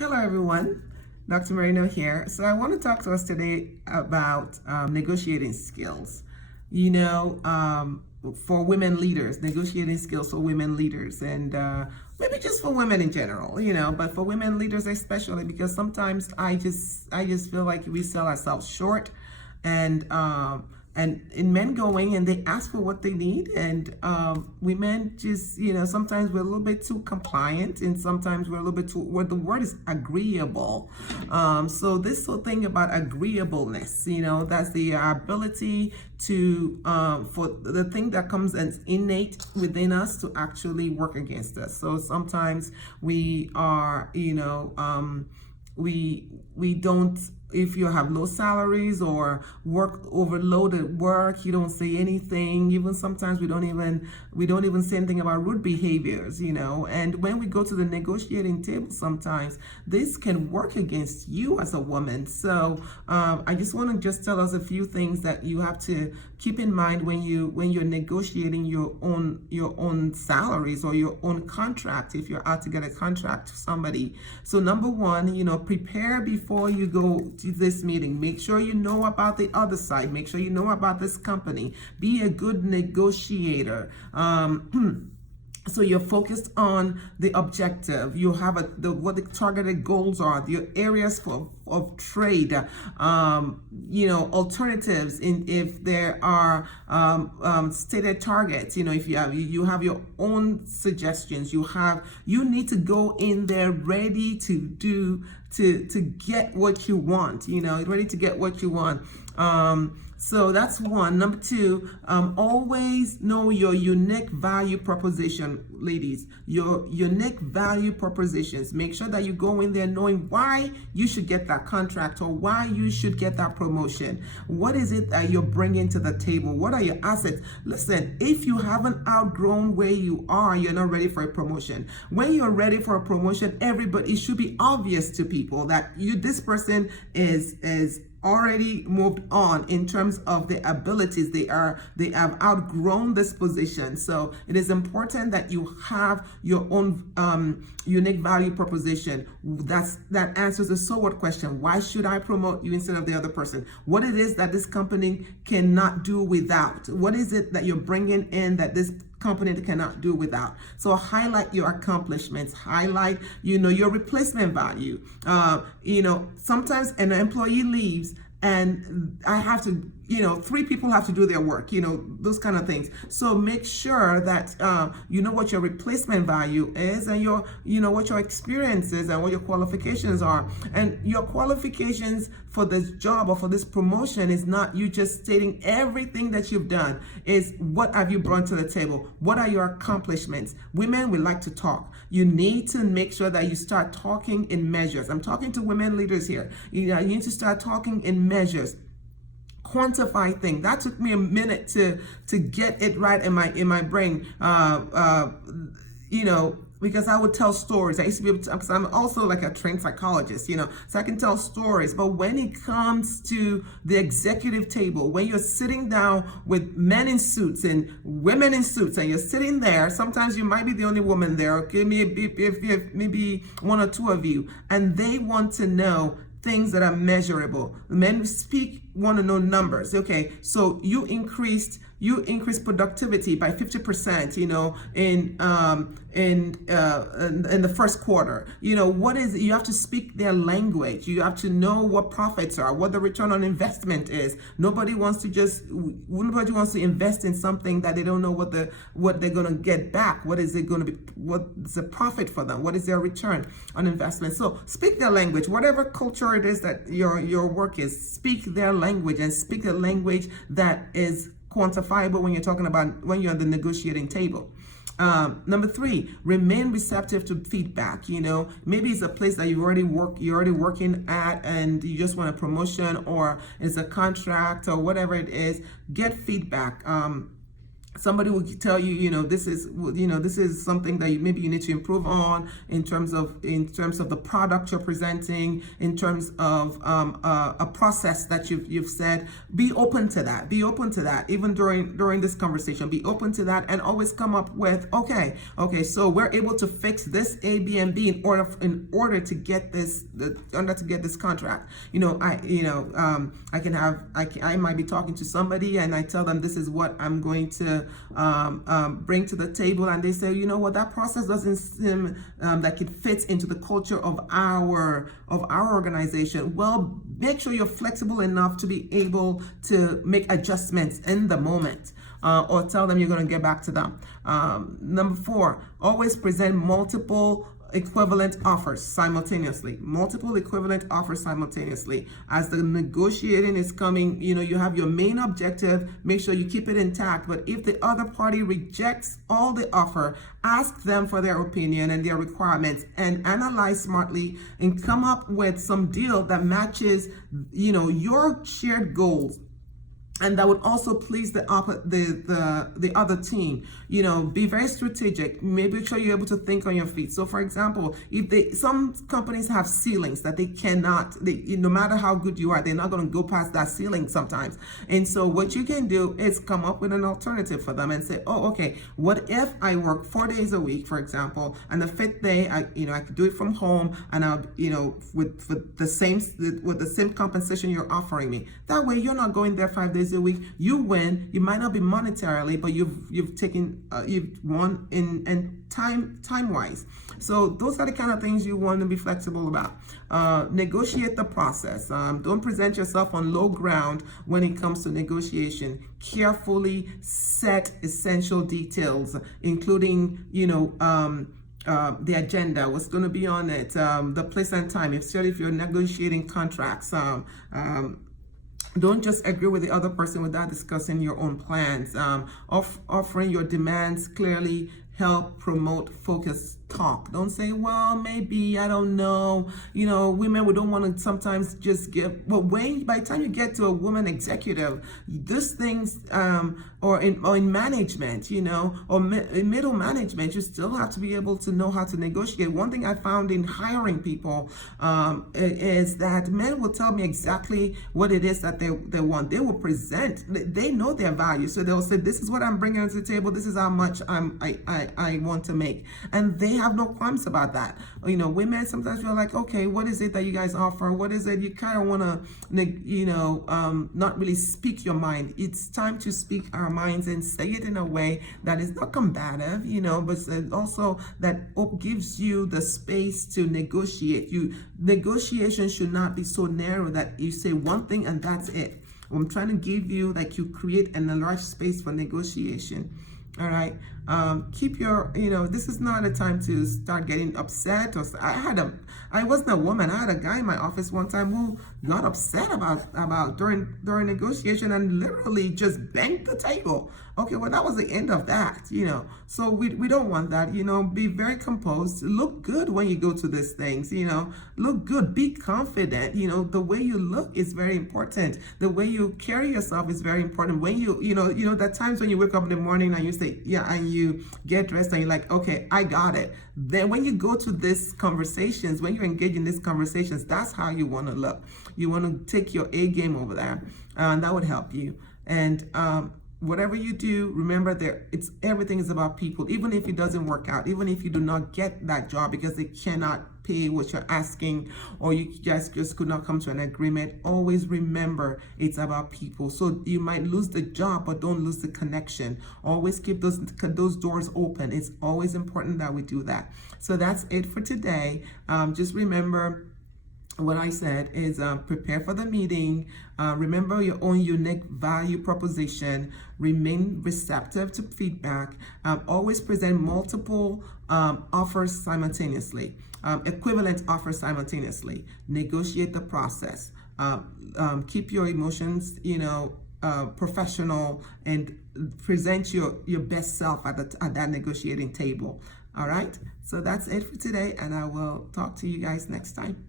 Hello, everyone. Dr. Marino here. So, I want to talk to us today about negotiating skills. You know, for women leaders, negotiating skills for women leaders, and maybe just for women in general. But for women leaders especially, because sometimes I just feel like we sell ourselves short, and in men going and they ask for what they need, and we men just sometimes we're a little bit too compliant, and sometimes we're a little bit too, what the word is, agreeable. So this whole thing about agreeableness, that's the ability to for the thing that comes as innate within us to actually work against us. So sometimes we are we don't, if you have low salaries or work overloaded work, you don't say anything. Even sometimes we don't even say anything about rude behaviors, and when we go to the negotiating table, sometimes this can work against you as a woman. So I just want to just tell us a few things that you have to keep in mind when you're negotiating your own salaries or your own contract, if you're out to get a contract to somebody. So number one, prepare before you go to this meeting. Make sure you know about the other side. Make sure you know about this company. Be a good negotiator. So you're focused on the objective. You have what the targeted goals are, the areas of trade, alternatives if there are stated targets. If you have your own suggestions, you need to go in there ready to get what you want. Ready to get what you want. So that's one. Number two, always know your unique value proposition, ladies. Your unique value propositions. Make sure that you go in there knowing why you should get that contract or why you should get that promotion. What is it that you're bringing to the table? What are your assets? Listen, if you haven't outgrown where you are, you're not ready for a promotion. When you're ready for a promotion, it should be obvious to people that this person is already moved on in terms of the abilities. They have outgrown this position. So it is important that you have your own unique value proposition that answers the so what question. Why should I promote you instead of the other person? What it is that this company cannot do without? What is it that you're bringing in that this company that cannot do without? So highlight your accomplishments, highlight your replacement value. Sometimes an employee leaves and I have to, three people have to do their work, those kind of things. So make sure that you know what your replacement value is, and what your experience is, and what your qualifications are. And your qualifications for this job or for this promotion is not you just stating everything that you've done. Is what have you brought to the table? What are your accomplishments? Women, we like to talk. You need to make sure that you start talking in measures. I'm talking to women leaders here. You need to start talking in measures. Quantify things. That took me a minute to get it right in my brain. Because I would tell stories. I used to be able to, because I'm also like a trained psychologist, so I can tell stories. But when it comes to the executive table, when you're sitting down with men in suits and women in suits, and you're sitting there, sometimes you might be the only woman there, okay, maybe one or two of you, and they want to know things that are measurable. Men who speak want to know numbers. Okay, so you increased productivity by 50%, in the first quarter. What is it? You have to speak their language. You have to know what profits are, what the return on investment is. Nobody wants to invest in something that they don't know what they're going to get back. What is it going to be? What's the profit for them? What is their return on investment? So speak their language. Whatever culture it is that your work is, speak their language, and speak a language that is quantifiable when you're at the negotiating table. Number three, remain receptive to feedback. Maybe it's a place that you're already working at, and you just want a promotion, or it's a contract, or whatever it is. Get feedback. somebody will tell you, this is something that maybe you need to improve on in terms of the product you're presenting, in terms of a process that you've said. Be open to that even during this conversation. Be open to that, and always come up with, okay, so we're able to fix this A, B, and B in order to get this contract. I might be talking to somebody and I tell them this is what I'm going to bring to the table, and they say, that process doesn't seem like it fits into the culture of our organization. Well, make sure you're flexible enough to be able to make adjustments in the moment, or tell them you're going to get back to them. Number 4, always present multiple equivalent offers simultaneously. As the negotiating is coming, you have your main objective. Make sure you keep it intact. But if the other party rejects all the offer, ask them for their opinion and their requirements, and analyze smartly and come up with some deal that matches your shared goals, and that would also please the other team. Be very strategic. Make sure you're able to think on your feet. So, for example, if some companies have ceilings that they cannot, no matter how good you are, they're not going to go past that ceiling sometimes. And so, what you can do is come up with an alternative for them and say, oh, okay, what if I work 4 days a week, for example, and the 5th day I could do it from home, and I'll with the same compensation you're offering me. That way, you're not going there 5 days a week. You win. You might not be monetarily, but you've won in time wise. So those are the kind of things you want to be flexible about. Negotiate the process. Don't present yourself on low ground when it comes to negotiation. Carefully set essential details, including the agenda, what's going to be on it, the place and time, especially if you're negotiating contracts. Don't just agree with the other person without discussing your own plans. Offering your demands clearly help promote focused talk. Don't say, well, maybe, I don't know. Women, we don't want to sometimes just give. But by the time you get to a woman executive, these things, or in management, or in middle management, you still have to be able to know how to negotiate. One thing I found in hiring people is that men will tell me exactly what it is that they want. They will present. They know their value, so they'll say, this is what I'm bringing to the table. This is how much I want to make, and they have no qualms about that. Women sometimes feel like, okay, what is it that you guys offer? What is it? You kind of want to, not really speak your mind. It's time to speak our minds and say it in a way that is not combative, but also that gives you the space to negotiate. Negotiation should not be so narrow that you say one thing and that's it. I'm trying to give you, you create an enlarged space for negotiation. All right. Keep your, this is not a time to start getting upset. I wasn't a woman. I had a guy in my office one time who got upset about during negotiation and literally just banged the table. Okay, well, that was the end of that, So we don't want that, Be very composed. Look good when you go to these things, Look good. Be confident. The way you look is very important. The way you carry yourself is very important. When that times when you wake up in the morning and you say, yeah, and you get dressed and you're like, okay, I got it. Then when you go to these conversations, when you engage in these conversations, that's how you want to look. You want to take your A game over there, and that would help you. And whatever you do, remember everything is about people. Even if it doesn't work out, even if you do not get that job because they cannot pay what you're asking, or you guys just could not come to an agreement, always remember it's about people. So you might lose the job, but don't lose the connection. Always keep those doors open. It's always important that we do that. So that's it for today. Just remember what I said is prepare for the meeting. Remember your own unique value proposition. Remain receptive to feedback. Always present multiple offers simultaneously, equivalent offers simultaneously. Negotiate the process. Keep your emotions, professional, and present your best self at that negotiating table. All right. So that's it for today, and I will talk to you guys next time.